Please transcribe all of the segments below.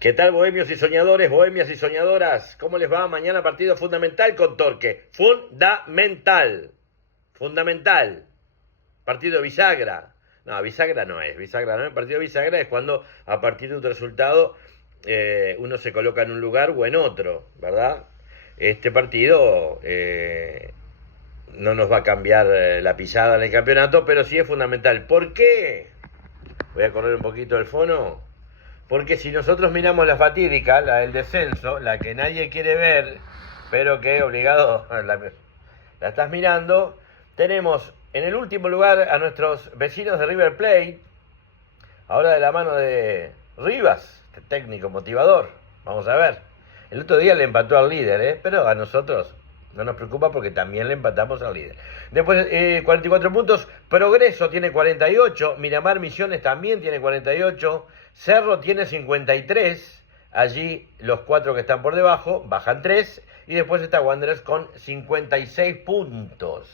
¿Qué tal, bohemios y soñadores, bohemias y soñadoras? ¿Cómo les va? Mañana partido fundamental con Torque. Fundamental. Fundamental. Partido bisagra. No, bisagra no es. Bisagra no es. Partido bisagra es cuando a partir de un resultado uno se coloca en un lugar o en otro, ¿verdad? Este partido no nos va a cambiar la pisada en el campeonato, pero sí es fundamental. ¿Por qué? Voy a correr un poquito el fono. Porque si nosotros miramos la fatídica, la del descenso, la que nadie quiere ver, pero que obligado la estás mirando, tenemos en el último lugar a nuestros vecinos de River Plate, ahora de la mano de Rivas, este técnico motivador. Vamos a ver. El otro día le empató al líder, pero a nosotros no nos preocupa porque también le empatamos al líder. Después, 44 puntos. Progreso tiene 48. Miramar Misiones también tiene 48. Cerro tiene 53. Allí los cuatro que están por debajo bajan 3. Y después está Wanderers con 56 puntos.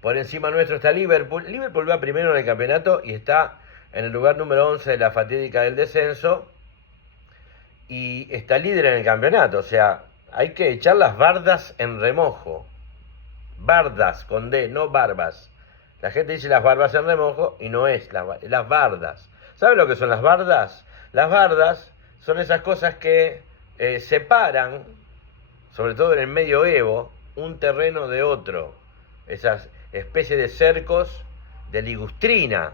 Por encima nuestro está Liverpool. Liverpool va primero en el campeonato y está en el lugar número 11 de la fatídica del descenso. Y está líder en el campeonato. O sea, hay que echar las bardas en remojo. Bardas con D, no barbas. La gente dice las barbas en remojo y no es las bardas. ¿Saben lo que son las bardas? Las bardas son esas cosas que separan, sobre todo en el medioevo, un terreno de otro. Esas especies de cercos de ligustrina.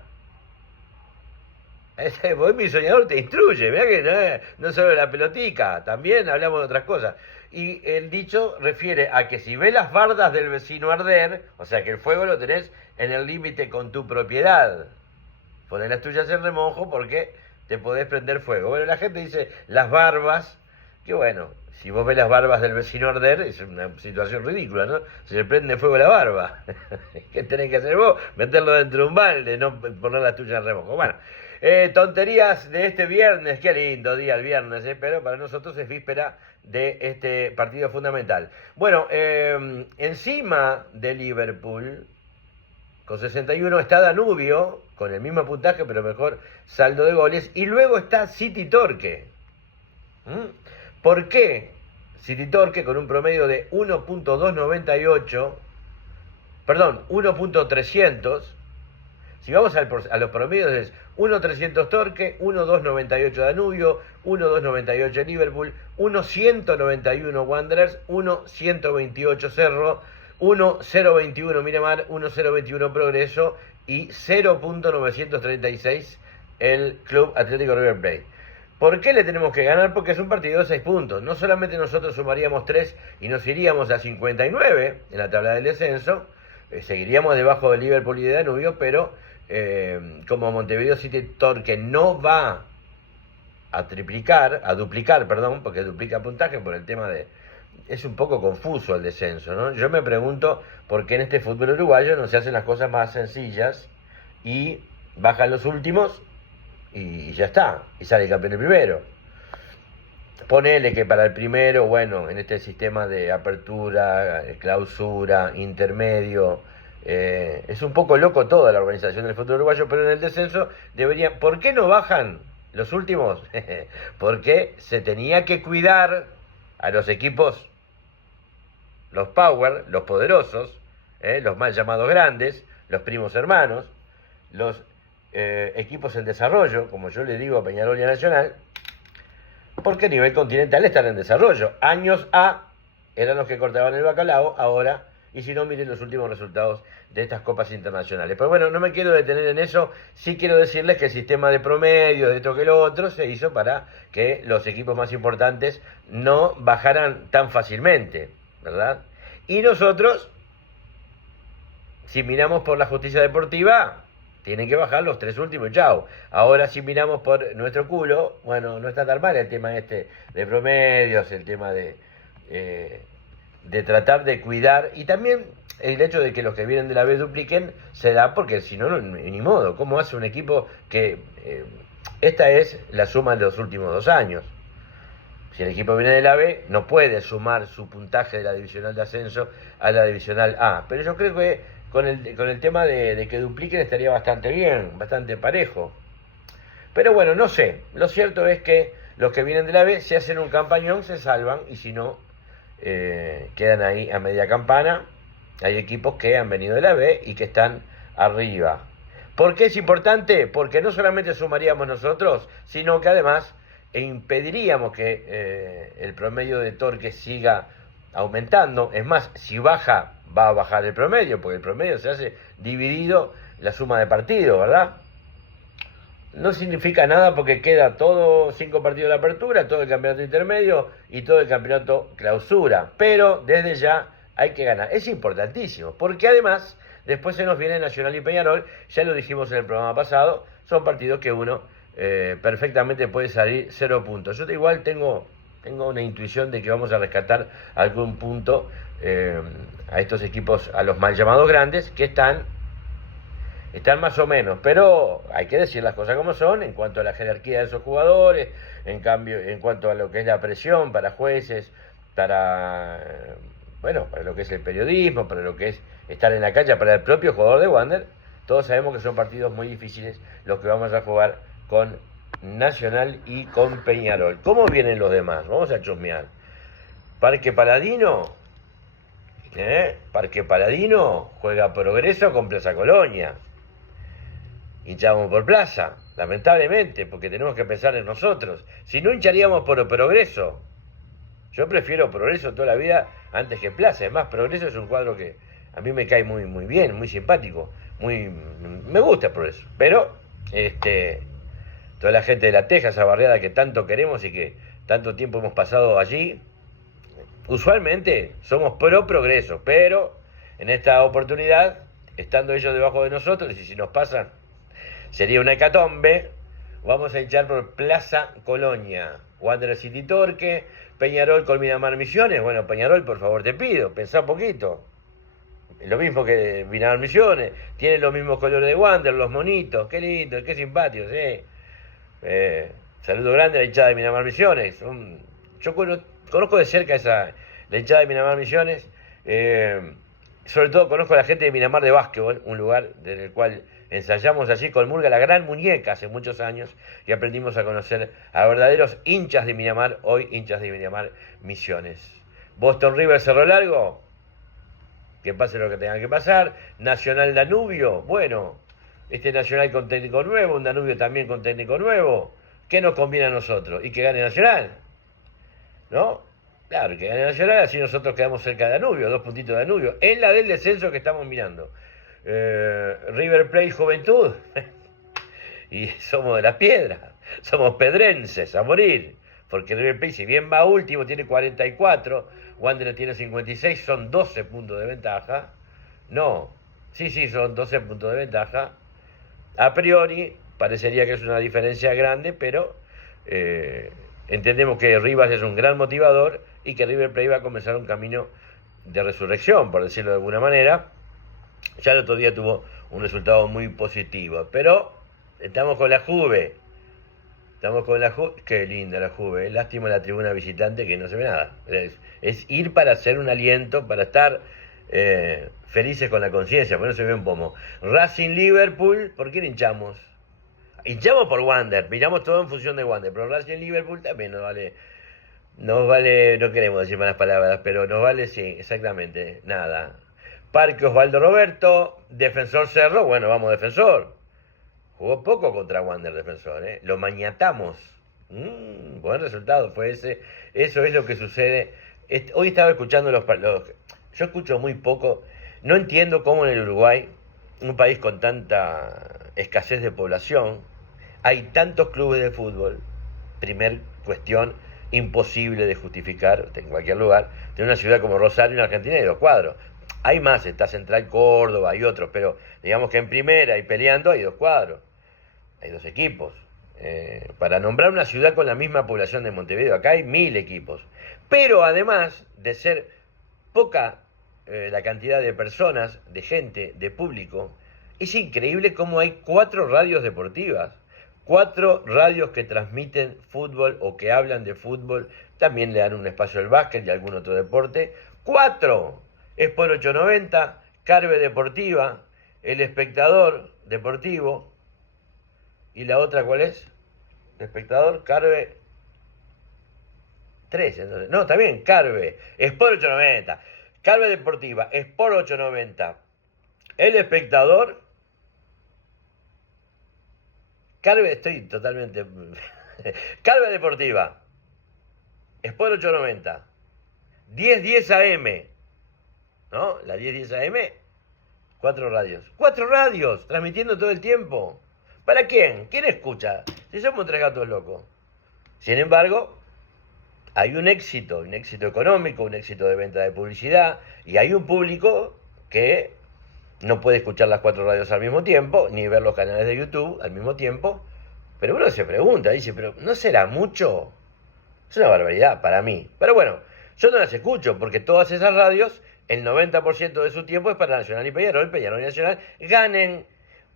Vos, mi soñador, te instruye, mirá que no solo la pelotica, también hablamos de otras cosas. Y el dicho refiere a que si ves las bardas del vecino arder, o sea que el fuego lo tenés en el límite con tu propiedad. Ponés las tuyas en remojo porque te podés prender fuego. Bueno, la gente dice las barbas, que bueno, si vos ves las barbas del vecino arder, es una situación ridícula, ¿no? Se le prende fuego la barba. ¿Qué tenés que hacer vos? Meterlo dentro de un balde, no poner las tuyas en remojo. Bueno. Tonterías de este viernes, qué lindo día el viernes, pero para nosotros es víspera de este partido fundamental. Bueno, encima de Liverpool, con 61 está Danubio, con el mismo puntaje pero mejor saldo de goles, y luego está City Torque. ¿Por qué City Torque con un promedio de 1.298, perdón, 1.300? Si vamos a los promedios es 1.300 Torque, 1.298 Danubio, 1.298 Liverpool, 1.191 Wanderers, 1.128 Cerro, 1.021 Miramar, 1.021 Progreso y 0.936 el Club Atlético River Plate. ¿Por qué le tenemos que ganar? Porque es un partido de 6 puntos. No solamente nosotros sumaríamos 3 y nos iríamos a 59 en la tabla del descenso, seguiríamos debajo de Liverpool y de Danubio, pero como Montevideo City Torque no va a duplicar, porque duplica puntaje por el tema de... Es un poco confuso el descenso, ¿no? Yo me pregunto por qué en este fútbol uruguayo no se hacen las cosas más sencillas y bajan los últimos y ya está, y sale el campeón el primero. Ponele que para el primero, bueno, en este sistema de apertura, clausura, intermedio, es un poco loco toda la organización del fútbol uruguayo, pero en el descenso deberían... ¿Por qué no bajan los últimos? Porque se tenía que cuidar a los equipos, los power, los poderosos, los mal llamados grandes, los primos hermanos, los equipos en desarrollo, como yo le digo a Peñarol y a Nacional, porque a nivel continental están en desarrollo. Años A eran los que cortaban el bacalao, ahora, y si no, miren los últimos resultados de estas copas internacionales. Pero bueno, no me quiero detener en eso, sí quiero decirles que el sistema de promedio, de esto que lo otro, se hizo para que los equipos más importantes no bajaran tan fácilmente, ¿verdad? Y nosotros, si miramos por la justicia deportiva, tienen que bajar los 3 últimos, chao. Ahora si miramos por nuestro culo, bueno, no está tan mal el tema este de promedios, el tema de tratar de cuidar, y también el hecho de que los que vienen de la B dupliquen, se da porque si no, ni modo. ¿Cómo hace un equipo que... esta es la suma de los últimos 2 años. Si el equipo viene de la B, no puede sumar su puntaje de la divisional de ascenso a la divisional A. Pero yo creo que con el tema de que dupliquen estaría bastante bien, bastante parejo. Pero bueno, no sé. Lo cierto es que los que vienen de la B, si hacen un campañón, se salvan, y si no, quedan ahí a media campana. Hay equipos que han venido de la B y que están arriba. ¿Por qué es importante? Porque no solamente sumaríamos nosotros, sino que además impediríamos que el promedio de Torque siga aumentando. Es más, si baja, va a bajar el promedio, porque el promedio se hace dividido la suma de partidos, ¿verdad? No significa nada porque queda todo 5 partidos de apertura, todo el campeonato intermedio y todo el campeonato clausura. Pero desde ya hay que ganar. Es importantísimo, porque además después se nos viene Nacional y Peñarol, ya lo dijimos en el programa pasado, son partidos que uno perfectamente puede salir 0 puntos. Yo igual tengo una intuición de que vamos a rescatar algún punto a estos equipos, a los mal llamados grandes, que están más o menos, pero hay que decir las cosas como son en cuanto a la jerarquía de esos jugadores, en cuanto a lo que es la presión para jueces, para lo que es el periodismo, para lo que es estar en la cancha, para el propio jugador de Wander. Todos sabemos que son partidos muy difíciles los que vamos a jugar con Nacional y con Peñarol. ¿Cómo vienen los demás? Vamos a chusmear. Parque Paladino juega Progreso con Plaza Colonia. Hinchamos por Plaza, lamentablemente, porque tenemos que pensar en nosotros. Si no, hincharíamos por Progreso. Yo prefiero Progreso toda la vida antes que Plaza. Además, Progreso es un cuadro que a mí me cae muy, muy bien, muy simpático. Me gusta Progreso. Pero toda la gente de La Teja, esa barriada que tanto queremos y que tanto tiempo hemos pasado allí, usualmente somos pro Progreso. Pero en esta oportunidad, estando ellos debajo de nosotros, y si nos pasan, sería una hecatombe, vamos a hinchar por Plaza Colonia. Wander City Torque, Peñarol con Miramar Misiones. Bueno, Peñarol, por favor, te pido, pensá un poquito. Lo mismo que Miramar Misiones, tienen los mismos colores de Wander, los monitos, qué lindo, qué simpáticos, saludo grande a la hinchada de Miramar Misiones. Yo conozco de cerca la hinchada de Miramar Misiones, sobre todo conozco a la gente de Miramar de Básquetbol, un lugar en el cual ensayamos allí con Murga, la gran muñeca, hace muchos años, y aprendimos a conocer a verdaderos hinchas de Miramar, hoy hinchas de Miramar Misiones. Boston River Cerro Largo, que pase lo que tenga que pasar. Nacional Danubio, bueno, Nacional con técnico nuevo, un Danubio también con técnico nuevo. ¿Qué nos conviene a nosotros? Y que gane Nacional, ¿no? Claro, que gane Nacional, así nosotros quedamos cerca de Danubio, 2 puntitos de Danubio. Es la del descenso que estamos mirando. River Plate Juventud, y somos de las piedras, somos pedrenses a morir, porque River Plate, si bien va último, tiene 44, Wanderers tiene 56, son 12 puntos de ventaja. No, sí, son 12 puntos de ventaja. A priori parecería que es una diferencia grande, pero entendemos que Rivas es un gran motivador y que River Plate va a comenzar un camino de resurrección, por decirlo de alguna manera. Ya el otro día tuvo un resultado muy positivo, pero estamos con la Juve. Qué linda la Juve. Lástima la tribuna visitante que no se ve nada. Es ir para hacer un aliento, para estar felices con la conciencia, porque no se ve un pomo. Racing Liverpool, ¿por quién hinchamos? Hinchamos por Wander, miramos todo en función de Wander, pero Racing Liverpool también nos vale, no queremos decir malas palabras, pero nos vale, sí, exactamente, nada. Parque Osvaldo Roberto, Defensor Cerro, bueno, vamos Defensor. Jugó poco contra Wander Defensor, lo mañatamos. Buen resultado fue ese. Eso es lo que sucede. Hoy estaba escuchando yo escucho muy poco. No entiendo cómo en el Uruguay, un país con tanta escasez de población, hay tantos clubes de fútbol. Primer cuestión, imposible de justificar en cualquier lugar. De una ciudad como Rosario en Argentina hay 2 cuadros. Hay más, está Central Córdoba, hay otros, pero digamos que en primera y peleando hay 2 cuadros, hay 2 equipos. Para nombrar una ciudad con la misma población de Montevideo, acá hay 1000 equipos. Pero además de ser poca la cantidad de personas, de gente, de público, es increíble cómo hay 4 radios deportivas, 4 radios que transmiten fútbol o que hablan de fútbol, también le dan un espacio al básquet y algún otro deporte. 4. Sport 890, Carve Deportiva, El Espectador Deportivo. ¿Y la otra cuál es? El Espectador, Carve Tres, entonces. No, también, Carve, Sport 890. Carve Deportiva, Sport 890. El Espectador. Carve, estoy totalmente... Carve Deportiva, Sport 890. 1010 AM. ¿No? La 1010 AM. Cuatro radios, transmitiendo todo el tiempo. ¿Para quién? ¿Quién escucha? Si somos tres gatos locos. Sin embargo, hay un éxito económico, un éxito de venta de publicidad, y hay un público que no puede escuchar las cuatro radios al mismo tiempo, ni ver los canales de YouTube al mismo tiempo. Pero uno se pregunta, dice, ¿pero no será mucho? Es una barbaridad para mí. Pero bueno, yo no las escucho, porque todas esas radios, el 90% de su tiempo es para Nacional y Peñarol y Nacional, ganen,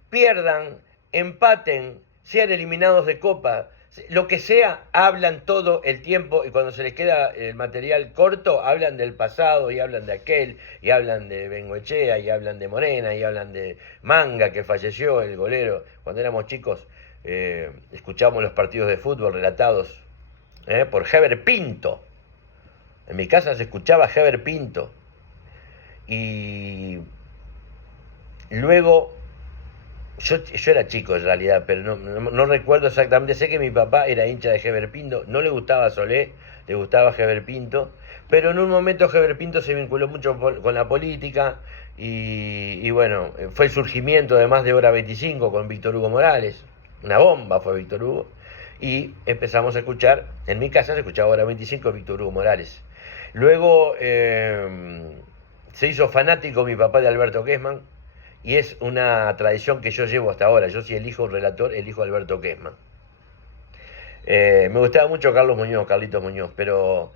pierdan, empaten, sean eliminados de Copa, lo que sea, hablan todo el tiempo, y cuando se les queda el material corto, hablan del pasado, y hablan de aquel, y hablan de Bengoechea, y hablan de Morena, y hablan de Manga, que falleció, el golero. Cuando éramos chicos, escuchábamos los partidos de fútbol relatados por Heber Pinto. En mi casa se escuchaba Heber Pinto. Y luego, yo era chico en realidad, pero no recuerdo exactamente. Sé que mi papá era hincha de Heber Pinto, no le gustaba Solé, le gustaba Heber Pinto, pero en un momento Heber Pinto se vinculó mucho con la política, y bueno, fue el surgimiento además de Hora 25 con Víctor Hugo Morales. Una bomba fue Víctor Hugo, y empezamos a escuchar, en mi casa se escuchaba Hora 25 Víctor Hugo Morales. Luego se hizo fanático mi papá de Alberto Kessman, y es una tradición que yo llevo hasta ahora. Yo, si elijo un relator, elijo a Alberto Kessman. Me gustaba mucho Carlitos Muñoz, pero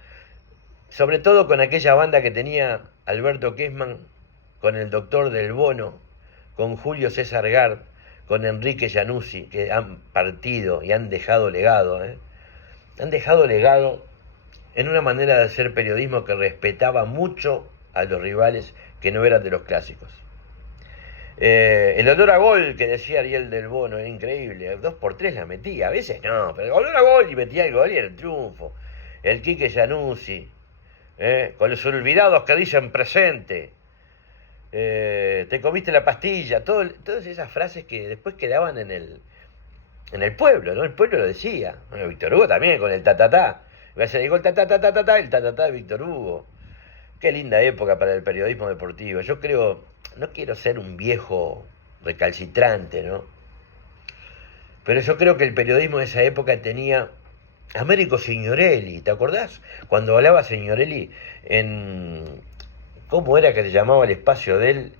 sobre todo con aquella banda que tenía Alberto Kessman, con el Doctor del Bono, con Julio César Gard, con Enrique Januzzi, que han partido y han dejado legado. Han dejado legado en una manera de hacer periodismo que respetaba mucho a los rivales que no eran de los clásicos. El olor a gol que decía Ariel del Bono era increíble. 2x3 la metía, a veces no, pero olor a gol, y metía el gol y era el triunfo. El Quique Januzzi, con los olvidados que dicen presente. Te comiste la pastilla, todas esas frases que después quedaban en el pueblo, ¿no? El pueblo lo decía. Bueno, Víctor Hugo también, con el ta-ta-ta. Llegó el ta-ta-ta-ta-ta, el ta-ta-ta de Víctor Hugo. Qué linda época para el periodismo deportivo. Yo creo, no quiero ser un viejo recalcitrante, ¿no? Pero yo creo que el periodismo de esa época tenía Américo Signorelli, ¿te acordás? Cuando hablaba Signorelli en... ¿Cómo era que se llamaba el espacio de él?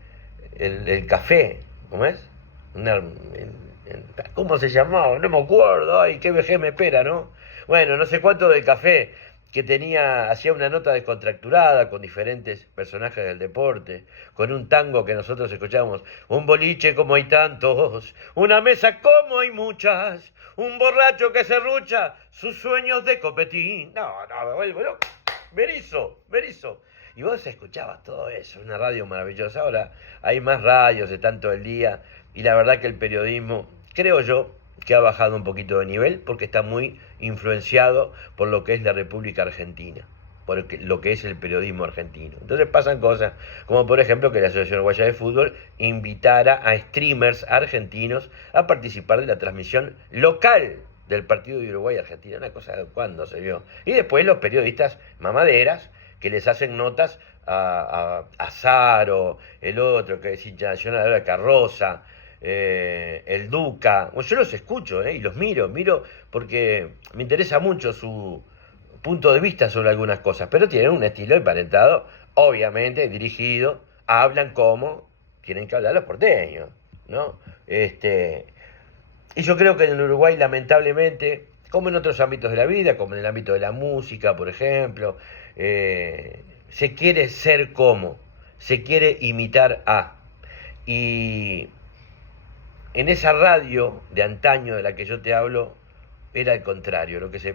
El café, ¿cómo es? ¿Cómo se llamaba? No me acuerdo, ay, qué vejez me espera, ¿no? Bueno, no sé cuánto del café, que hacía una nota descontracturada con diferentes personajes del deporte, con un tango que nosotros escuchábamos: un boliche como hay tantos, una mesa como hay muchas, un borracho que se rucha sus sueños de copetín. No, me vuelvo loco. Berizo. Y vos escuchabas todo eso, una radio maravillosa. Ahora hay más radios, están todo el día, y la verdad que el periodismo, creo yo, que ha bajado un poquito de nivel, porque está muy influenciado por lo que es la República Argentina, por lo que es el periodismo argentino. Entonces pasan cosas como, por ejemplo, que la Asociación Uruguaya de Fútbol invitara a streamers argentinos a participar de la transmisión local del partido de Uruguay-Argentina. Una cosa de cuándo se vio. Y después los periodistas mamaderas que les hacen notas a Zaro, el otro que es hincha nacional, ahora Carroza, el Duca. Bueno, yo los escucho, y los miro porque me interesa mucho su punto de vista sobre algunas cosas, pero tienen un estilo emparentado, obviamente dirigido, hablan como tienen que hablar los porteños, ¿no? Y yo creo que en el Uruguay, lamentablemente, como en otros ámbitos de la vida, como en el ámbito de la música, por ejemplo, se quiere ser como, se quiere imitar a. Y en esa radio de antaño de la que yo te hablo, era el contrario. Lo que se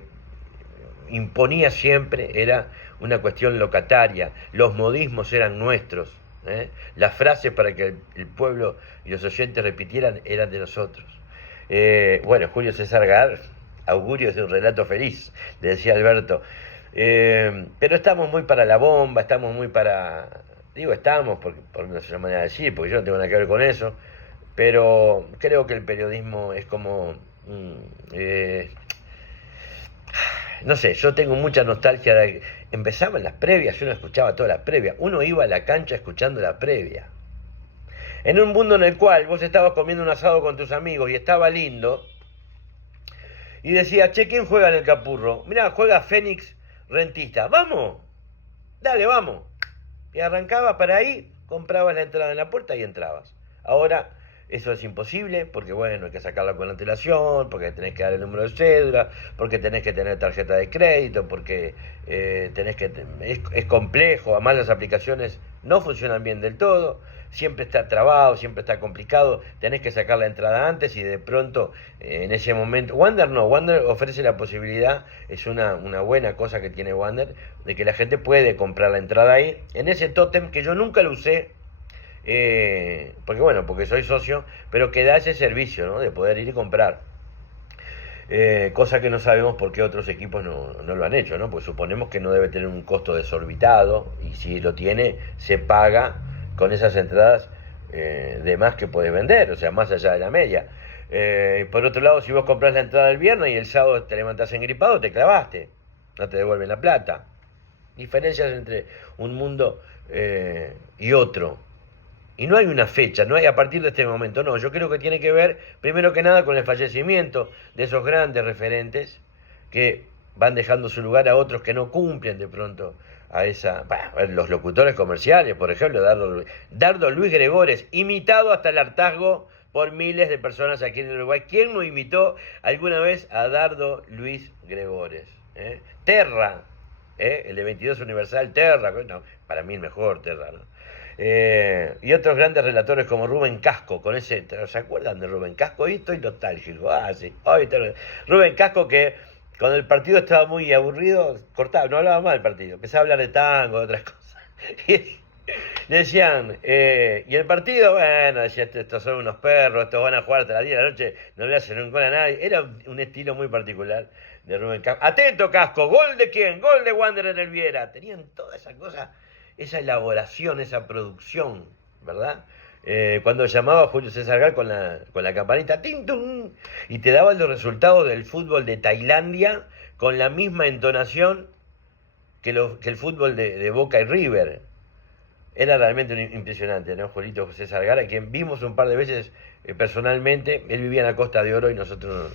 imponía siempre era una cuestión locataria. Los modismos eran nuestros. Las frases para que el pueblo y los oyentes repitieran eran de nosotros. Bueno, Julio César Gard, augurios de un relato feliz, le decía Alberto. Pero estamos muy para la bomba, estamos muy para... Digo estamos, por una sola manera de decir, porque yo no tengo nada que ver con eso, pero creo que el periodismo es como... no sé, yo tengo mucha nostalgia de... Empezaban las previas, yo no escuchaba todas las previas, uno iba a la cancha escuchando la previa. En un mundo en el cual vos estabas comiendo un asado con tus amigos y estaba lindo, y decías, che, ¿quién juega en el Capurro? Mirá, juega Fénix Rentista, vamos, dale, vamos. Y arrancabas para ahí, comprabas la entrada en la puerta y entrabas. Ahora eso es imposible porque, bueno, hay que sacarla con antelación, porque tenés que dar el número de cédula, porque tenés que tener tarjeta de crédito, porque es complejo, además las aplicaciones no funcionan bien del todo, siempre está trabado, siempre está complicado, tenés que sacar la entrada antes y de pronto en ese momento... Wander ofrece la posibilidad, es una buena cosa que tiene Wander, de que la gente puede comprar la entrada ahí, en ese tótem que yo nunca lo usé, porque soy socio, pero que da ese servicio, ¿no? De poder ir y comprar. Cosa que no sabemos por qué otros equipos no lo han hecho, ¿no? Pues suponemos que no debe tener un costo desorbitado y si lo tiene, se paga con esas entradas de más que puedes vender, o sea, más allá de la media. Por otro lado, si vos compras la entrada el viernes y el sábado te levantás engripado, te clavaste, no te devuelven la plata. Diferencias entre un mundo y otro. Y no hay una fecha, no hay a partir de este momento, no. Yo creo que tiene que ver, primero que nada, con el fallecimiento de esos grandes referentes que van dejando su lugar a otros que no cumplen de pronto a esa... los locutores comerciales, por ejemplo, Dardo Luis Gregores, imitado hasta el hartazgo por miles de personas aquí en Uruguay. ¿Quién no imitó alguna vez a Dardo Luis Gregores? Terra, el de 22 Universal, Terra, no, para mí el mejor Terra, ¿no? Y otros grandes relatores como Rubén Casco, con ese, ¿se acuerdan de Rubén Casco? Hoy estoy nostálgico, sí, Rubén Casco que cuando el partido estaba muy aburrido, cortaba, no hablaba más del partido, empezaba a hablar de tango, de otras cosas. Y le decían, y el partido, bueno, decía, estos son unos perros, estos van a jugar hasta las 10 de la noche, no le hacen un gol a nadie. Era un estilo muy particular de Rubén Casco. Atento, Casco, ¿gol de quién? Gol de Wander en el Viera. Tenían toda esa cosa, esa elaboración, esa producción, ¿verdad? Cuando llamaba a Julio César Gal con la campanita, ¡tin, tum! Y te daban los resultados del fútbol de Tailandia con la misma entonación que el fútbol de Boca y River. Era realmente impresionante, ¿no? Julito José Sargara, quien vimos un par de veces personalmente. Él vivía en la Costa de Oro y nosotros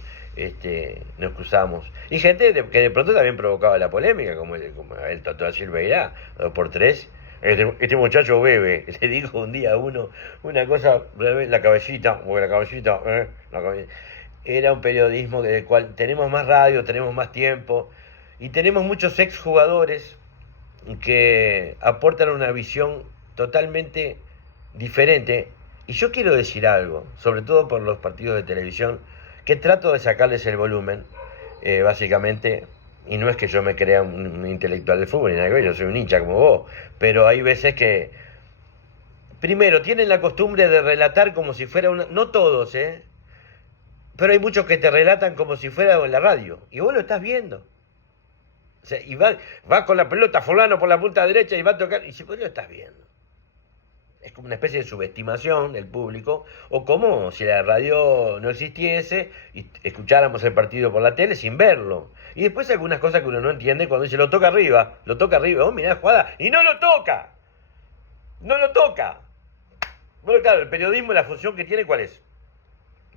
nos cruzamos. Y gente que de pronto también provocaba la polémica, como el Totó Silveira, 2x3. Este muchacho bebe, le dijo un día a uno una cosa, la cabecita, Era un periodismo del cual tenemos más radio, tenemos más tiempo y tenemos muchos exjugadores que aportan una visión totalmente diferente. Y yo quiero decir algo, sobre todo por los partidos de televisión, que trato de sacarles el volumen, básicamente, y no es que yo me crea un intelectual del fútbol, ni nada que ver, yo soy un hincha como vos, pero hay veces que, primero, tienen la costumbre de relatar como si fuera una... No todos, pero hay muchos que te relatan como si fuera en la radio, y vos lo estás viendo. O sea, y va con la pelota fulano por la punta derecha y va a tocar, y si vos lo estás viendo. Es como una especie de subestimación del público, o como si la radio no existiese y escucháramos el partido por la tele sin verlo. Y después hay algunas cosas que uno no entiende cuando dice lo toca arriba, oh, mirá la jugada, y no lo toca. Bueno, claro, el periodismo, la función que tiene, ¿cuál es?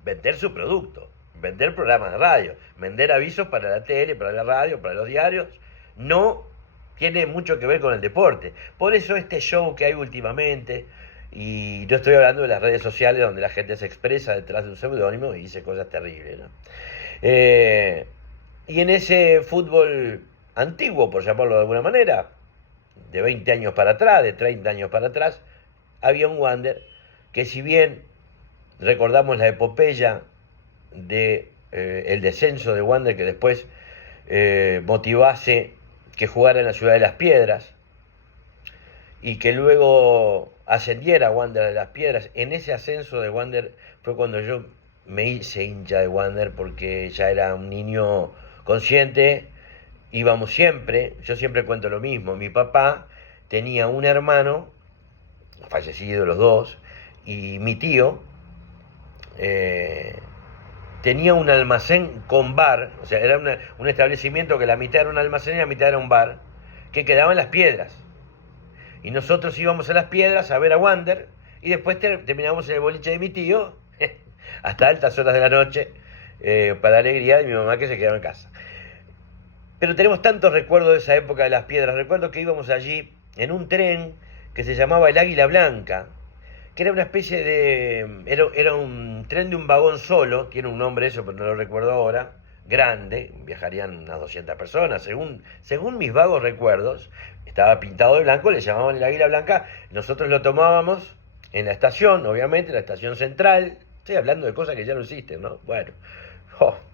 Vender su producto, vender programas de radio, vender avisos para la tele, para la radio, para los diarios. No tiene mucho que ver con el deporte. Por eso este show que hay últimamente, y yo estoy hablando de las redes sociales donde la gente se expresa detrás de un seudónimo y dice cosas terribles, ¿no? Y en ese fútbol antiguo, por llamarlo de alguna manera, de 20 años para atrás, de 30 años para atrás, había un Wander que, si bien recordamos la epopeya de el descenso de Wander, que después motivase que jugara en la Ciudad de las Piedras y que luego ascendiera Wander de las Piedras. En ese ascenso de Wander fue cuando yo me hice hincha de Wander, porque ya era un niño consciente íbamos siempre, yo siempre cuento lo mismo, mi papá tenía un hermano, fallecido los dos, y mi tío eh, tenía un almacén con bar, o sea, era un establecimiento que la mitad era un almacén y la mitad era un bar, que quedaba en Las Piedras. Y nosotros íbamos a Las Piedras a ver a Wander, y después terminábamos en el boliche de mi tío, hasta altas horas de la noche, para alegría de mi mamá que se quedaba en casa. Pero tenemos tantos recuerdos de esa época de Las Piedras. Recuerdo que íbamos allí en un tren que se llamaba el Águila Blanca, que era una especie de... Era un tren de un vagón solo, tiene un nombre eso, pero no lo recuerdo ahora, grande, viajarían unas 200 personas, según mis vagos recuerdos, estaba pintado de blanco, le llamaban el Águila Blanca, nosotros lo tomábamos en la estación, obviamente, la estación central, estoy hablando de cosas que ya no existen, ¿no? Bueno,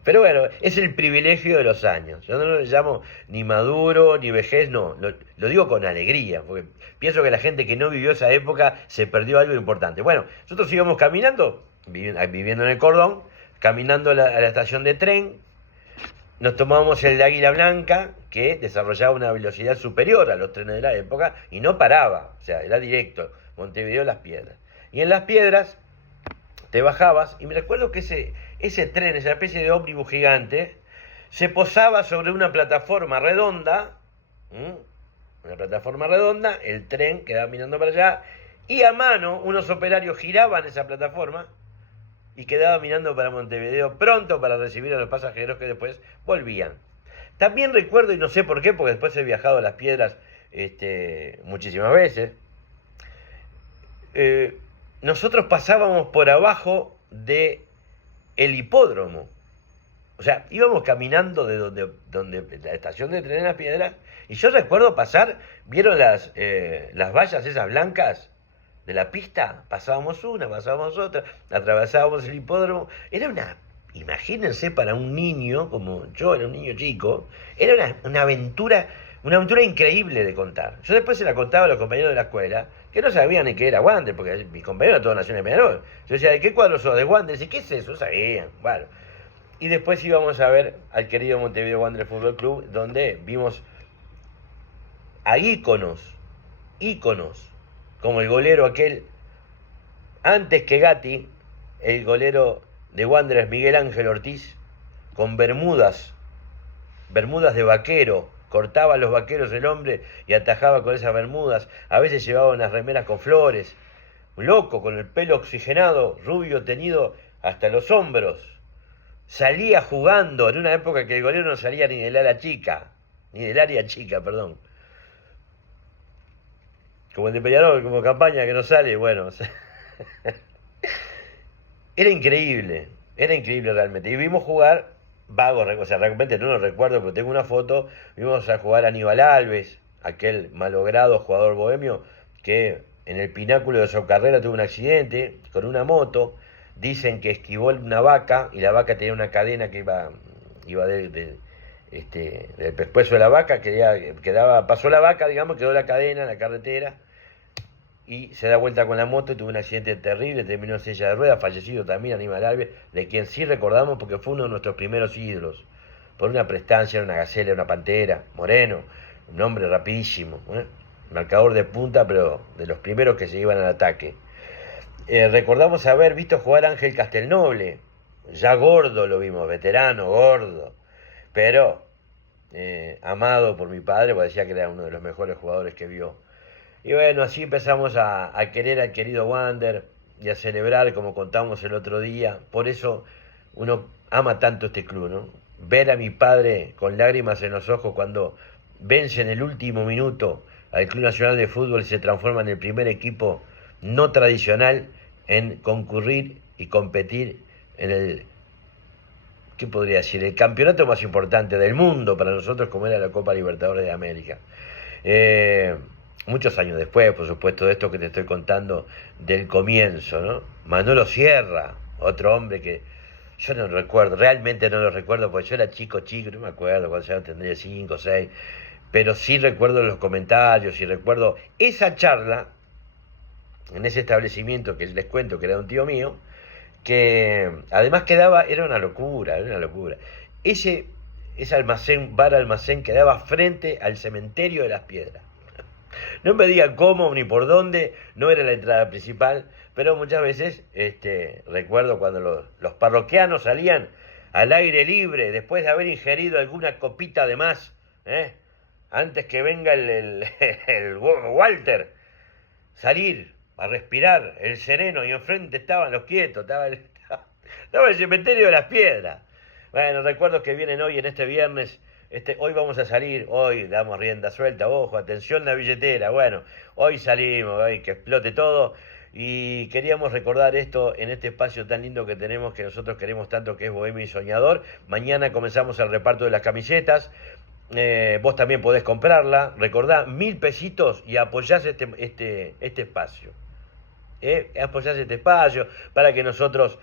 pero bueno, es el privilegio de los años. Yo no lo llamo ni maduro, ni vejez, no. Lo digo con alegría, porque pienso que la gente que no vivió esa época se perdió algo importante. Bueno, nosotros íbamos caminando, viviendo en el cordón, caminando a la estación de tren, nos tomábamos el de Águila Blanca, que desarrollaba una velocidad superior a los trenes de la época, y no paraba, o sea, era directo, Montevideo Las Piedras. Y en Las Piedras te bajabas, y me recuerdo que ese tren, esa especie de ómnibus gigante, se posaba sobre una plataforma redonda, el tren quedaba mirando para allá, y a mano unos operarios giraban esa plataforma y quedaba mirando para Montevideo pronto para recibir a los pasajeros que después volvían. También recuerdo, y no sé por qué, porque después he viajado a Las Piedras muchísimas veces, nosotros pasábamos por abajo de el hipódromo. O sea, íbamos caminando de donde la estación de tren en Las Piedras, y yo recuerdo pasar, ¿vieron las vallas esas blancas de la pista? Pasábamos una, pasábamos otra, atravesábamos el hipódromo. Era imagínense, para un niño, como yo era un niño chico, era una aventura increíble de contar. Yo después se la contaba a los compañeros de la escuela, que no sabían ni qué era Wander, porque mis compañeros todos nacieron en Peñarol. Yo decía, ¿de qué cuadro sos? ¿De Wander? ¿Y qué es eso? Sabían. Bueno. Y después íbamos a ver al querido Montevideo Wander Fútbol Club, donde vimos a íconos, como el golero aquel, antes que Gatti, el golero de Wanderers Miguel Ángel Ortiz, con bermudas de vaquero, cortaba los vaqueros el hombre y atajaba con esas bermudas, a veces llevaba unas remeras con flores, un loco con el pelo oxigenado, rubio teñido hasta los hombros, salía jugando en una época que el golero no salía ni del área chica, perdón. Como el de Peñarol, como Campaña que no sale, bueno. O sea, era increíble realmente. Y vimos jugar, o sea, realmente no lo recuerdo, pero tengo una foto, vimos a jugar a Aníbal Alves, aquel malogrado jugador bohemio, que en el pináculo de su carrera tuvo un accidente con una moto. Dicen que esquivó una vaca, y la vaca tenía una cadena que iba del pescuezo de la vaca, pasó la vaca, digamos, quedó la cadena en la carretera, y se da vuelta con la moto y tuvo un accidente terrible, terminó en silla de ruedas, fallecido también Aníbal Alves, de quien sí recordamos porque fue uno de nuestros primeros ídolos, por una prestancia, una gacela, una pantera, moreno, un hombre rapidísimo, marcador de punta, pero de los primeros que se iban al ataque. Recordamos haber visto jugar a Ángel Castelnoble, ya gordo lo vimos, veterano, gordo, pero amado por mi padre, porque decía que era uno de los mejores jugadores que vio. Y bueno, así empezamos a querer al querido Wander y a celebrar, como contamos el otro día. Por eso uno ama tanto este club, ¿no? Ver a mi padre con lágrimas en los ojos cuando vence en el último minuto al Club Nacional de Fútbol y se transforma en el primer equipo no tradicional en concurrir y competir en ¿qué podría decir? El campeonato más importante del mundo para nosotros, como era la Copa Libertadores de América. Muchos años después, por supuesto, de esto que te estoy contando del comienzo, ¿no? Manolo Sierra, otro hombre que yo no recuerdo, realmente no lo recuerdo, porque yo era chico, no me acuerdo, cuando ya tendría 5 o 6, pero sí recuerdo los comentarios y recuerdo esa charla en ese establecimiento que les cuento que era de un tío mío, que además era una locura. ese almacén, bar almacén, quedaba frente al cementerio de las Piedras. No me digan cómo ni por dónde, no era la entrada principal, pero muchas veces recuerdo cuando los parroquianos salían al aire libre después de haber ingerido alguna copita de más, antes que venga el Walter, salir a respirar el sereno y enfrente estaban los quietos, estaba el cementerio de las Piedras. Bueno, recuerdo que vienen hoy en este viernes. Hoy vamos a salir, hoy damos rienda suelta, ojo, atención la billetera, bueno, hoy salimos, hoy que explote todo, y queríamos recordar esto en este espacio tan lindo que tenemos, que nosotros queremos tanto, que es Bohemio y Soñador. Mañana comenzamos el reparto de las camisetas, vos también podés comprarla, recordá, 1.000 pesitos y apoyás este espacio. Apoyar este espacio para que nosotros,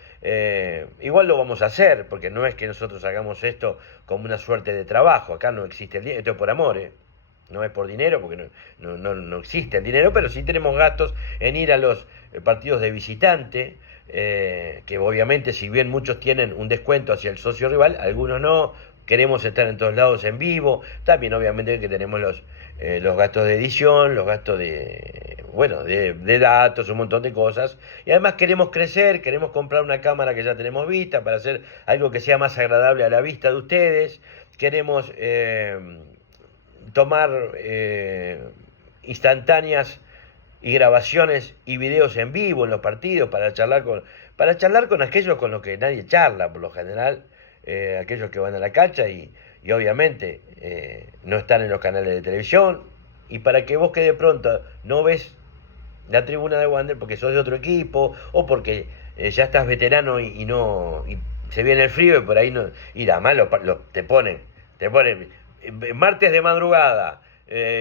igual lo vamos a hacer, porque no es que nosotros hagamos esto como una suerte de trabajo, acá no existe el dinero, esto es por amor, no es por dinero, porque no existe el dinero, pero sí tenemos gastos en ir a los partidos de visitante, que obviamente si bien muchos tienen un descuento hacia el socio rival, algunos no, queremos estar en todos lados en vivo, también obviamente que tenemos los gastos de edición, los gastos de datos, un montón de cosas, y además queremos crecer, queremos comprar una cámara que ya tenemos vista para hacer algo que sea más agradable a la vista de ustedes, queremos tomar instantáneas y grabaciones y videos en vivo en los partidos para charlar con aquellos con los que nadie charla por lo general, aquellos que van a la cancha y obviamente no están en los canales de televisión, y para que vos que de pronto no ves la tribuna de Wander porque sos de otro equipo o porque ya estás veterano y se viene el frío y por ahí no, y además te ponen martes de madrugada,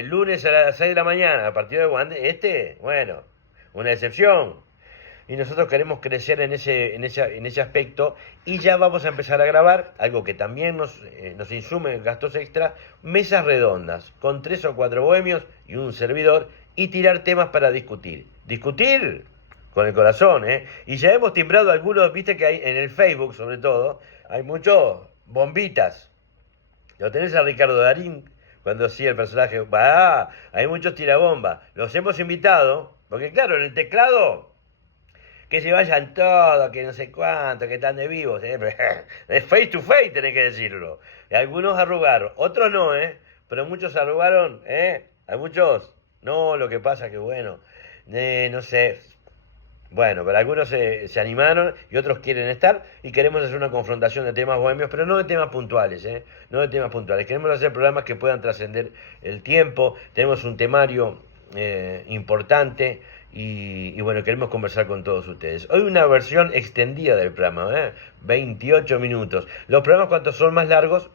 lunes a las 6 de la mañana, a partir de Wander, bueno, una excepción. Y nosotros queremos crecer en ese aspecto, y ya vamos a empezar a grabar algo que también nos insume gastos extra, mesas redondas con 3 o 4 bohemios y un servidor, y tirar temas para discutir con el corazón, y ya hemos timbrado algunos, viste que hay en el Facebook sobre todo, hay muchos bombitas, lo tenés a Ricardo Darín cuando hacía el personaje, hay muchos tirabombas, los hemos invitado, porque claro, en el teclado que se vayan todos, que no sé cuánto, que están de vivos, es face to face tenés que decirlo. Algunos arrugaron, otros no, pero muchos arrugaron, hay muchos, no, lo que pasa que bueno, no sé, bueno, pero algunos se animaron y otros quieren estar, y queremos hacer una confrontación de temas bohemios, pero no de temas puntuales, no de temas puntuales, queremos hacer programas que puedan trascender el tiempo, tenemos un temario importante, y bueno, queremos conversar con todos ustedes. Hoy una versión extendida del programa, 28 minutos. Los programas, cuantos son más largos,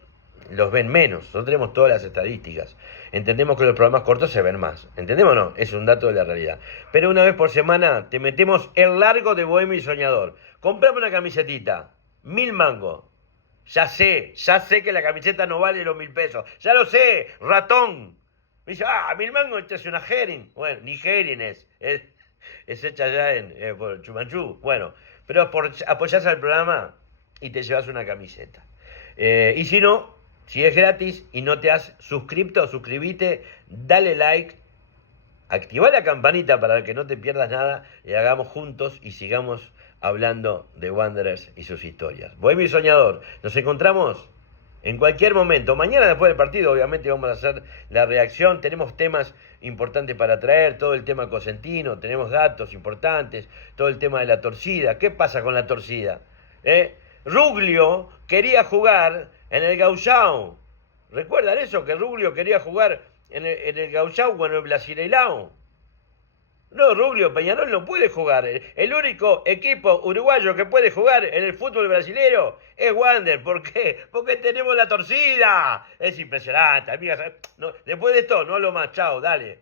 los ven menos. Nosotros tenemos todas las estadísticas. Entendemos que los programas cortos se ven más. ¿Entendemos o no? Es un dato de la realidad. Pero una vez por semana te metemos el largo de Bohemio y Soñador. Comprame una camisetita, 1.000 mangos. Ya sé que la camiseta no vale los 1.000 pesos. Ya lo sé, ratón. Me dice, 1.000 mangos, esta es una Hering. Bueno, ni Hering es hecha ya por Chumanchú. Bueno, pero apoyás al programa y te llevas una camiseta. Y si no, si es gratis y no te has suscrito, suscribite, dale like, activa la campanita para que no te pierdas nada y hagamos juntos y sigamos hablando de Wanderers y sus historias. Bohemio y Soñador, nos encontramos en cualquier momento. Mañana después del partido obviamente vamos a hacer la reacción. Tenemos temas importantes para traer, todo el tema cosentino, tenemos datos importantes, todo el tema de la torcida. ¿Qué pasa con la torcida? Ruglio quería jugar en el Gauchão. ¿Recuerdan eso? Que Ruglio quería jugar en el Gauchão o en el Brasileirão. No, Ruglio, Peñarol no puede jugar. El único equipo uruguayo que puede jugar en el fútbol brasilero es Wander. ¿Por qué? Porque tenemos la torcida. Es impresionante, amigas. No, después de esto, no hablo más. Chao, dale.